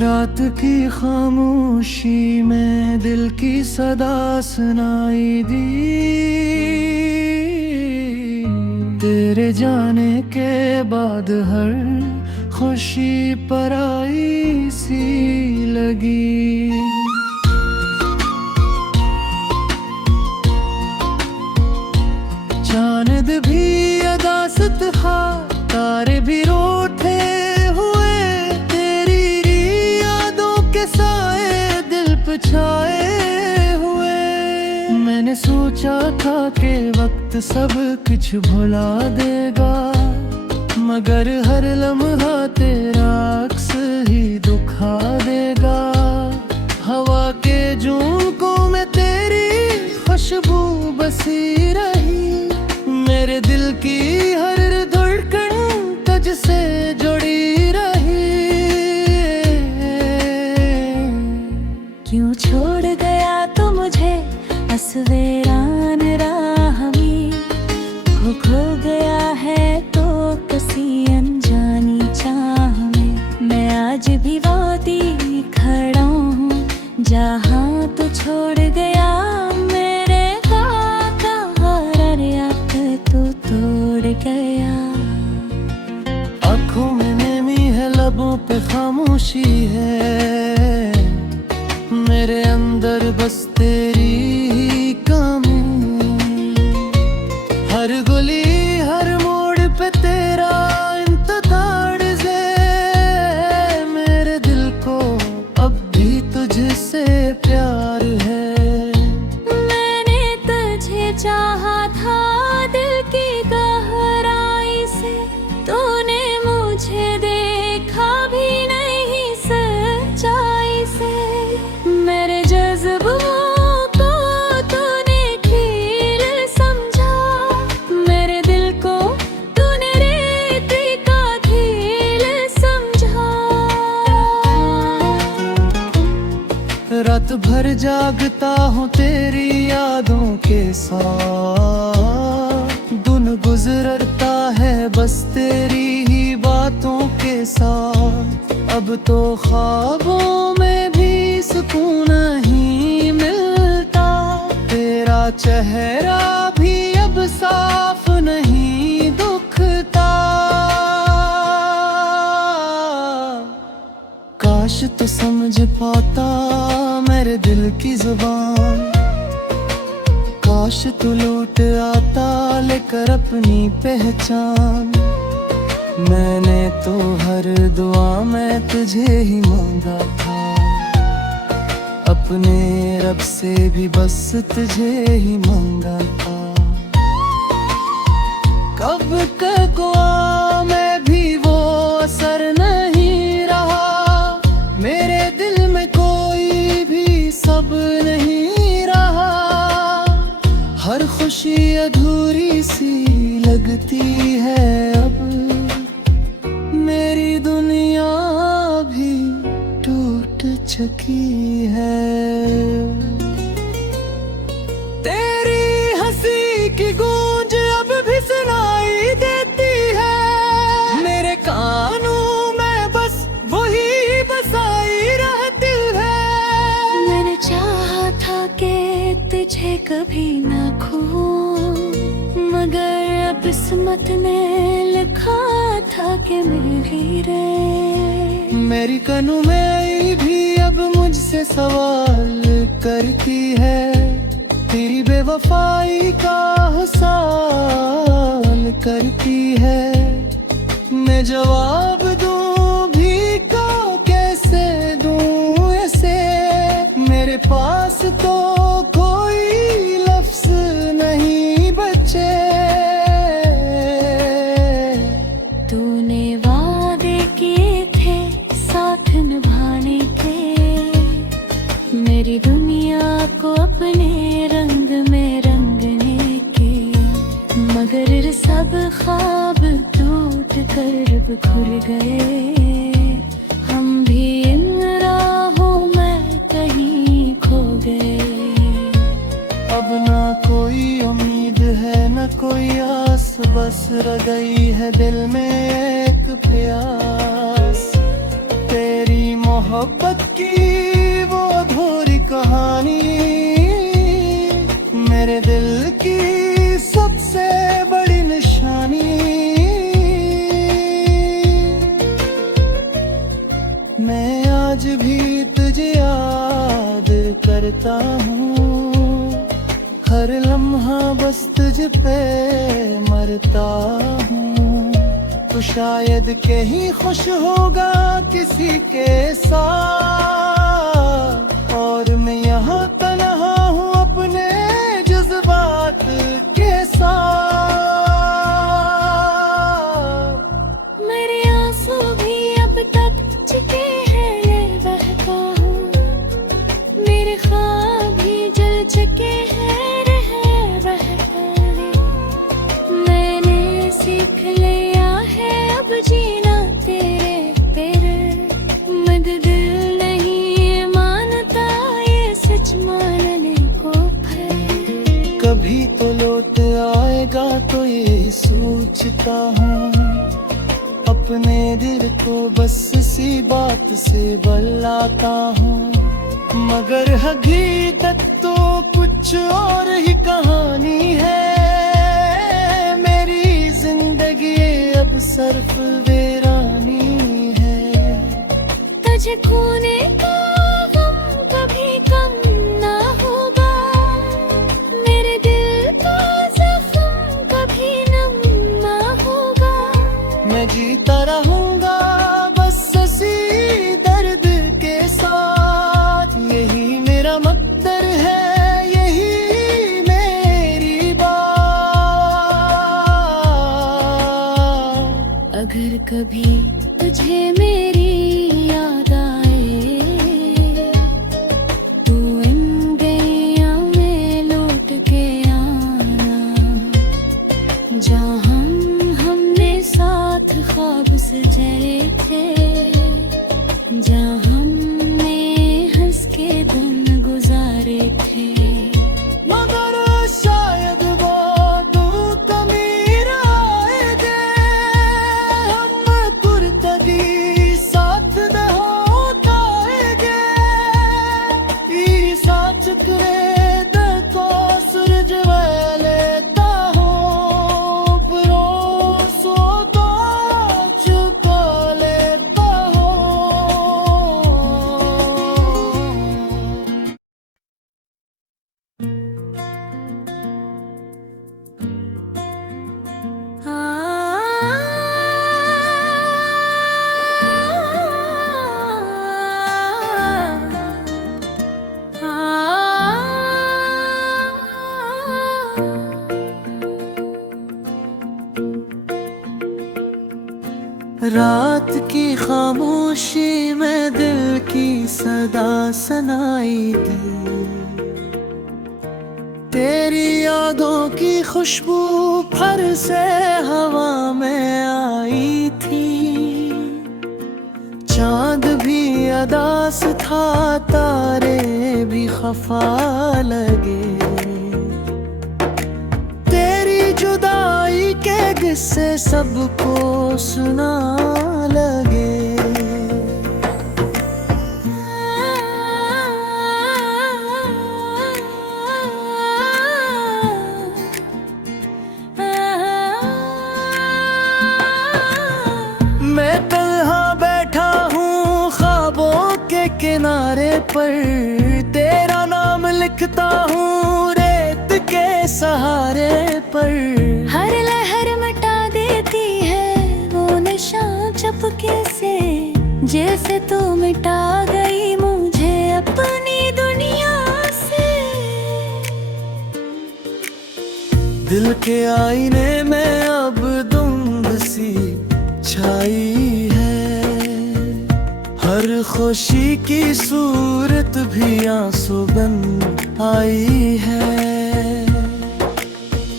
रात की खामोशी में दिल की सदा सुनाई दी। तेरे जाने के बाद हर खुशी पराई सी लगी। चांद भी अदासत था, तारे भी रोते हुए, तेरी यादों के साए दिल पे छाए हुए। मैंने सोचा था कि वक्त सब कुछ भुला देगा, मगर हर लम्हा तेरा अक्स ही दुखा देगा। हवा के झोंकों में तेरी खुशबू बसी रही, मेरे दिल की हर धड़कन तुझसे जुड़ी रही। क्यों छोड़ गया तू मुझे असवेरान राह में, खो गया है तो किसी अनजानी चाह में। मैं आज भी वादी खड़ा हूँ जहाँ तू छोड़ गया, मेरे वादा हरारत तू तोड़ गया। आँखों में नेमी है, लबों पे खामोशी है, मेरे अंदर बस तेरी ही कमी। हर गली हर मोड़ पे तेरा इंतजार है, मेरे दिल को अब भी तुझसे प्यार है। मैंने तुझे चाहा था दिल की गहराई से, तूने मुझे देखा भी नहीं सच्चाई से। मेरे जज्बों को तूने खेल समझा, मेरे दिल को तूने रेती का खेल समझा। रात भर जागता हूँ तेरी यादों के साथ, दिन गुजरता है बस तेरी ही बातों के साथ। अब तो ख्वाबों में भी सुकून नहीं मिलता, तेरा चेहरा भी अब साफ नहीं दुखता। काश तू समझ पाता मेरे दिल की जुबान, काश तू लौट आता लेकर अपनी पहचान। मैंने तो हर दुआ में तुझे ही मांगा था, अपने रब से भी बस तुझे ही मांगा था। कब तक मैं भी वो असर नहीं रहा, मेरे दिल में कोई भी सब नहीं रहा। हर खुशी अधूरी सी लगती है अब, मेरी दुनिया भी टूट चुकी है। तेरी हंसी की गूंज अब भी सुनाई देती है, मेरे कानों में बस वही बसाई रहती है। मैंने चाहा था कि तुझे कभी ना खोऊं, मगर अब किस्मत ने लिखा था कि मिल रे। मेरी कनों में आई भी अब मुझसे सवाल करती है, तेरी बेवफाई का हुसाल करती है। मैं जवाब दूं भी को कैसे दूं ऐसे, मेरे पास तो कोई लफ्ज नहीं बचे। तूने वादे किए थे साथ निभाने के, मेरी दुनिया को अपने रंग में रंगने के, मगर सब ख्वाब टूट कर अब खुल गए। हम भी इन राहों में कहीं खो गए। अब ना कोई उम्मीद है न कोई आस, बस रह गई है दिल में एक प्यास। तेरी मोहब्बत मोहब्बत की वो अधूरी कहानी मेरे दिल की सबसे बड़ी निशानी। मैं आज भी तुझे याद करता हूँ, हर लम्हा बस तुझ पे मरता हूँ। तो शायद कहीं खुश होगा किसी के साथ, और मैं यहाँ तन्हा हूँ अपने जज्बात के साथ। मेरे आंसू भी अब तक चिके हैं ये बहका हूँ, मेरे ख्वाब भी जल चुके हैं रह बहका है। मैंने सीख लिया है अब जीना तेरे तेरे, मद दिल नहीं मानता ये सच मानने को फिर। कभी तो लौट आएगा तो ये सोचता हूँ, अपने दिल को बस इसी बात से बहलाता हूँ। मगर हकीकत तो कुछ और ही कहानी है, मेरी जिंदगी अब सिर्फ वीरानी है। तुझे खोने का गम कभी कम ना होगा, मेरे दिल का जख्म कभी नम ना होगा। मैं जीता रहूंगा बस इसी दर्द के साथ, यही मेरा मकदर है, यही मेरी बात। अगर कभी तुझे मेरी याद आए, तू इन गलियां में लौट के आना, जहाँ हमने साथ ख्वाब सजाए थे, जहाँ हमने हंस के दिन गुजारे थे। मगर शायद वो दूत मीर आए दे, हम गुरतगी साथ दे होताएगे। ई साच करे दे को सूरज लेता हूँ, परोसो तो चुका लेता हूँ। रात की खामोशी में दिल की सदा सुनाई दी, तेरी यादों की खुशबू फर से हवा में आई थी। चांद भी अदास था, तारे भी खफा लगे, तेरी जुदाई के किस्से सबको सुना लगे। मैं तन्हा बैठा हूँ ख्वाबों के किनारे पर, तेरा नाम लिखता हूँ रेत के सहारे पर। हर लहर मिटा देती है वो निशान चुपके से, जैसे तू मिटा गई मुझे अपनी दुनिया से। दिल के आईने में अब धुंध सी छाई है, हर खुशी की सूरत भी आंसू बन आई है।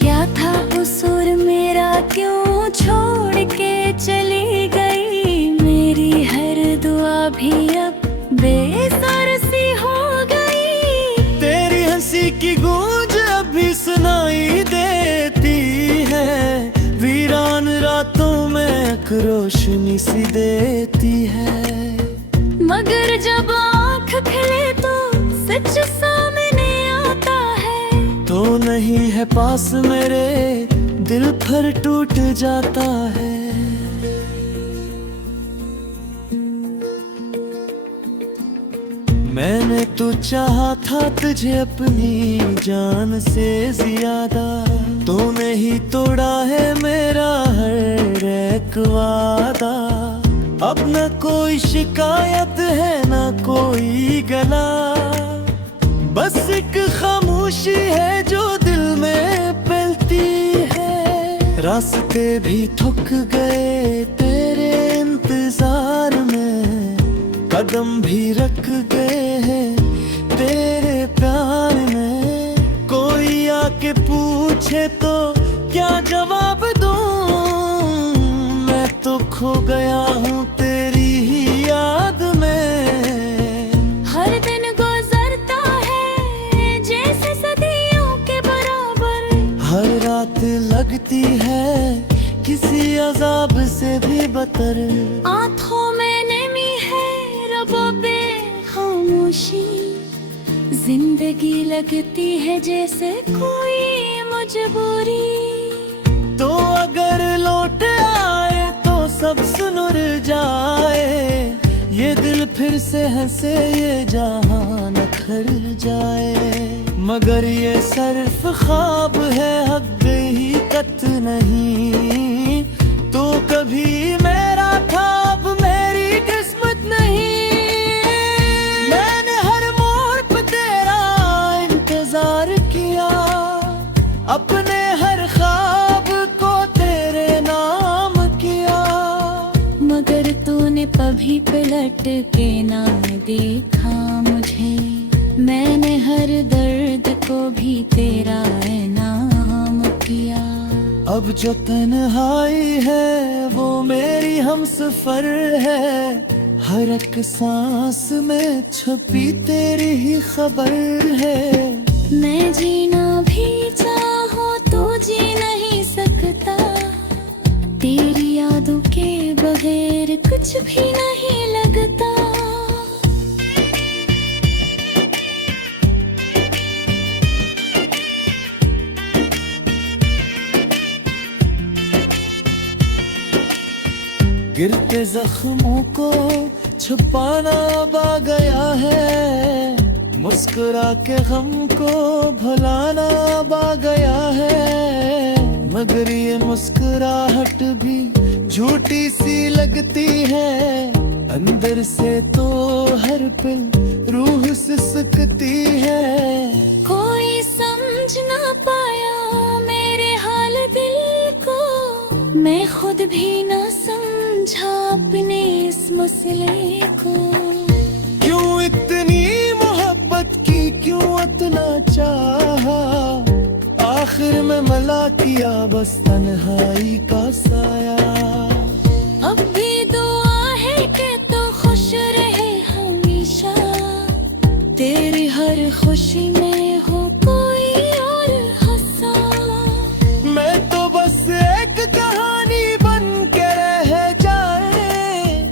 क्या था कसूर मेरा, क्यों छोड़ के चली गई, मेरी हर दुआ भी अब बेसर सी हो गई। तेरी हंसी की गूंज अभी सुनाई देती है, वीरान रातों में एक रोशनी सी देती है। मगर सच सामने आता है तो नहीं है पास मेरे, दिल फिर टूट जाता है। मैंने तो चाहा था तुझे अपनी जान से ज्यादा, तूने ही तोड़ा है मेरा हर एक वादा। अब न कोई शिकायत है न कोई गला, बस एक खामोशी है जो दिल में पलती है। रास्ते भी थक गए तेरे इंतजार में, कदम भी रख गए हैं तेरे प्यार में। कोई आके पूछे तो क्या जवाब दूं, मैं तो खो गया हूँ तेरी ही याद में। हर दिन गुजरता है जैसे सदियों के बराबर, हर रात लगती है किसी अजाब से भी बदतर। आँखों में नमी है रबों पे खामोशी, जिंदगी लगती है जैसे कोई मजबूरी। तो अगर लौट आए तो सब सुनुर जाए, ये दिल फिर से हंसे ये जहां न खर जाए। मगर ये सिर्फ ख्वाब है हकीकत नहीं, तो कभी मेरा था अब मेरी किस्मत नहीं। मैंने हर मोड़ पे तेरा इंतजार किया, अपने हर ख्वाब को तेरे नाम किया। मगर तूने कभी पलट के ना देखा मुझे, मैंने हर दर्द को भी तेरा इनाम किया। अब जो तन्हाई है वो मेरी हमसफर है, हर एक सांस में छुपी तेरी ही खबर है। मैं जीना भी चाहूं तो जी नहीं सकता, तेरी यादों के बगैर कुछ भी नहीं लगता। गिरते जख्मों को छुपाना अब आ गया है, मुस्कुरा के गम को भुलाना अब आ गया है। मगर ये मुस्कुराहट भी झूठी सी लगती है, अंदर से तो हर पल रूह सिसकती है। कोई समझ ना पाया मेरे हाल दिल को, मैं खुद भी ना समझा अपने इस मसले को। क्यों इतनी मोहब्बत की, क्यों इतना चाहा, आखिर में मला किया बस तन्हाई का साया। अब भी दुआ है कि तू खुश रहे हमेशा, तेरी हर खुशी में हो कोई और हंसा। मैं तो बस एक कहानी बन के रह जाए,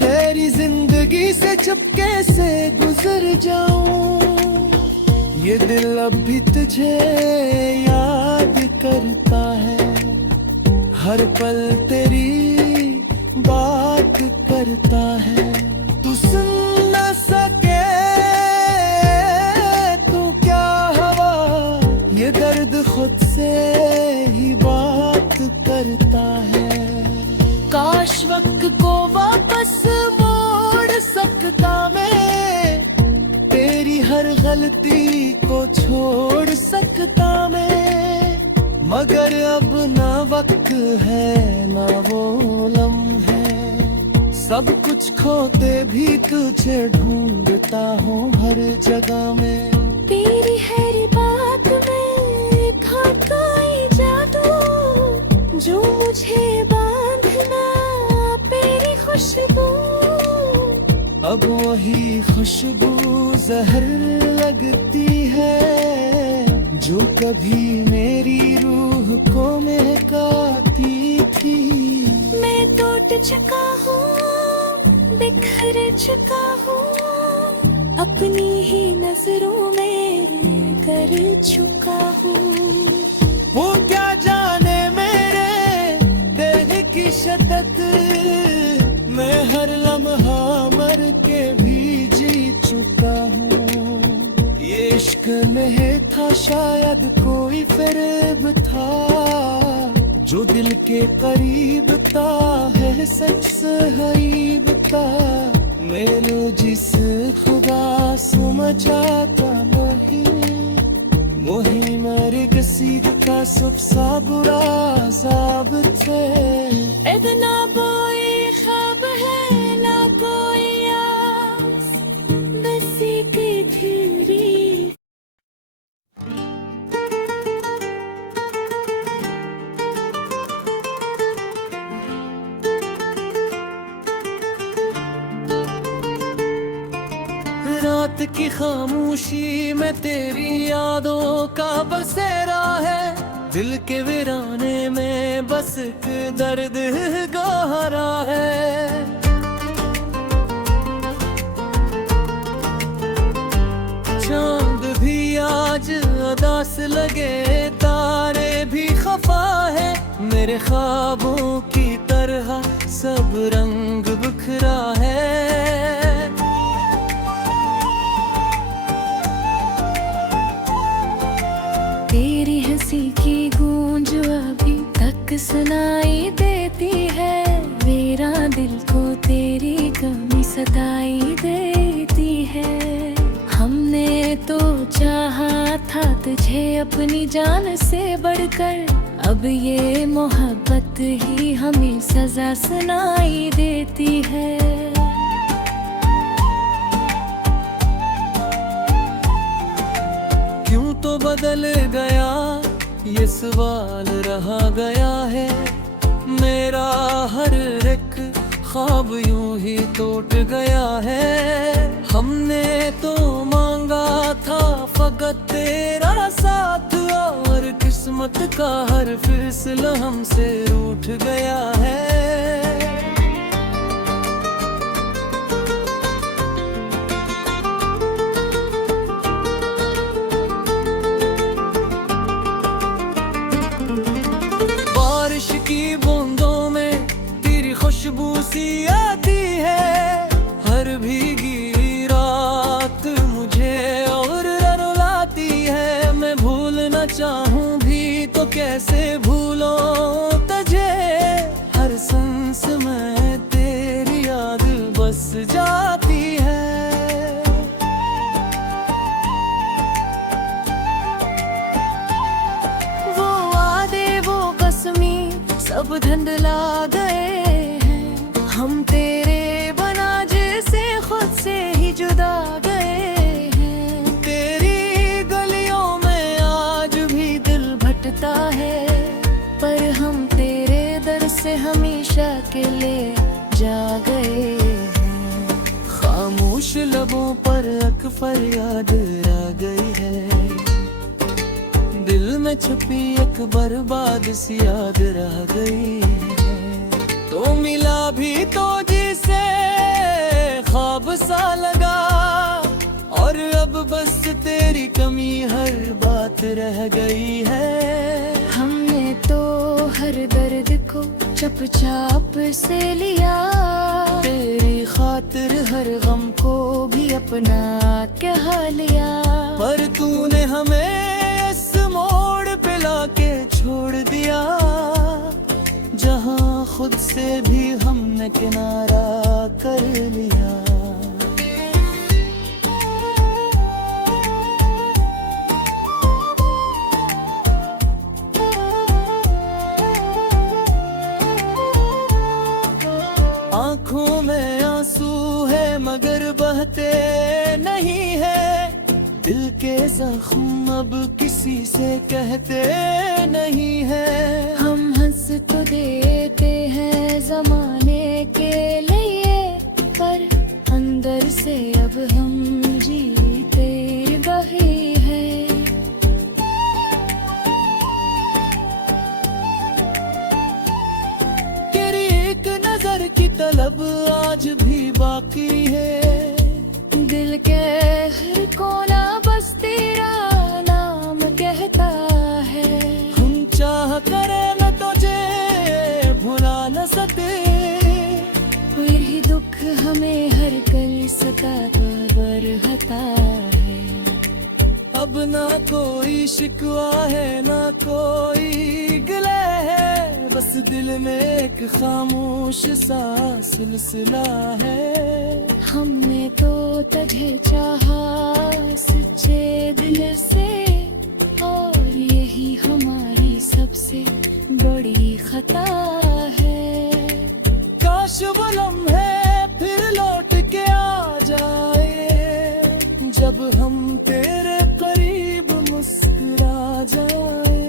तेरी जिंदगी से चुपके से गुजर जाऊं। ये दिल अब भी तुझे याद करता है, हर पल तेरी बात करता है। तू सुन न सके तू क्या हवा, ये दर्द खुद से ही बात करता है। काश वक्त को वापस मोड़ सकता मैं, तेरी हर गलती को छोड़ सकता मैं। मगर अब ना वक्त है ना वो लम्हे, सब कुछ खोते भी तुझे ढूंढता हूँ हर जगह में। तेरी हर बात में था कोई जादू, जो मुझे बांधना तेरी खुशबू। अब वही खुशबू जहर लगती है, जो कभी मेरी रूह को महकाती थी। मैं टूट चुका हूँ, बिखर चुका हूँ, अपनी ही नजरों में कर चुका हूँ। वो क्या जाने मेरे दिल की शदत, मैं हर लम्हा मर के भी जी चुका हूँ। ये इश्क में था शायद कोई फिर था, जो दिल के करीब था है सच सहीब था। मैंने जिस खुदा समझाता वही मेरे कसीद का सबसे बुरा अज़ाब थे। इतना कोई ख्वाब है ना कोई आस, बस एक थी। रात की खामोशी में तेरी यादों का बसेरा है, दिल के वीराने में बस एक दर्द गहरा है। चांद भी आज उदास लगे, तारे भी खफा है, मेरे ख्वाबों की तरह सब रंग बिखरा है। तेरी हंसी की गूंज अभी तक सुनाई देती है, मेरा दिल को तेरी कमी सताई देती है। हमने तो चाहा था तुझे अपनी जान से बढ़कर, अब ये मोहब्बत ही हमें सजा सुनाई देती है। क्यों तो बदल गया ये सवाल रहा गया है, मेरा हर एक ख्वाब यूं ही टूट गया है। हमने तो मांगा था फकत तेरा साथ, और किस्मत का हर फैसला हमसे रूठ गया है। की बूंदों में तेरी खुशबू सी आती है, हर भीगी रात मुझे और रुलाती है। मैं भूलना चाहूं भी तो कैसे भूलों तुझे, हर सांस में तेरी याद बस जाती है। वो वादे वो कसमी सब धुंधला गए हैं, हम तेरे बना जैसे खुद से ही जुदा गए हैं। तेरी गलियों में आज भी दिल भटता है, पर हम तेरे दर से हमेशा के लिए जा गए हैं। खामोश लबों पर एक फरियाद आ गई है, दिल में छुपी एक बर्बाद सी याद रह गई है। तो मिला भी तो जिसे ख्वाब सा लगा, और अब बस तेरी कमी हर बात रह गई है। हमने तो हर दर्द को चुपचाप से लिया, तेरी खातिर हर गम को भी अपना कह लिया। पर तूने हमें इस मोड़ पे लाके छोड़ दिया, जहां खुद से भी हमने किनारा कर लिया। आंखों में आंसू है मगर बहते नहीं है, दिल के जख्म अब किसी से कहते नहीं है। हम हंस तो देते हैं जमाने के लिए, पर अंदर से अब हम जीते रहे हैं। तेरी एक नजर की तलब आज भी बाकी है, दिल के अब ना कोई शिकवा है ना कोई गिले है, बस दिल में एक खामोश सा सिलसिला है। हमने तो तुझे चाहा सच्चे दिल से, और यही हमारी सबसे बड़ी खता है। काश वो लम्हे फिर लौट के आ जाए, जब हम तेरे करीब मुस्कुरा जाए।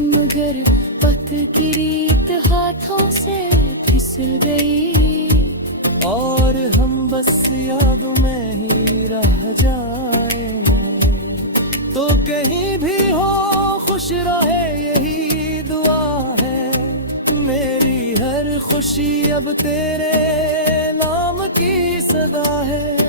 मगर पथ की रीत हाथों से फिसल गई, और हम बस यादों में ही रह जाए। तो कहीं भी हो खुश रहे यही दुआ है, मेरी हर खुशी अब तेरे नाम की सदा है।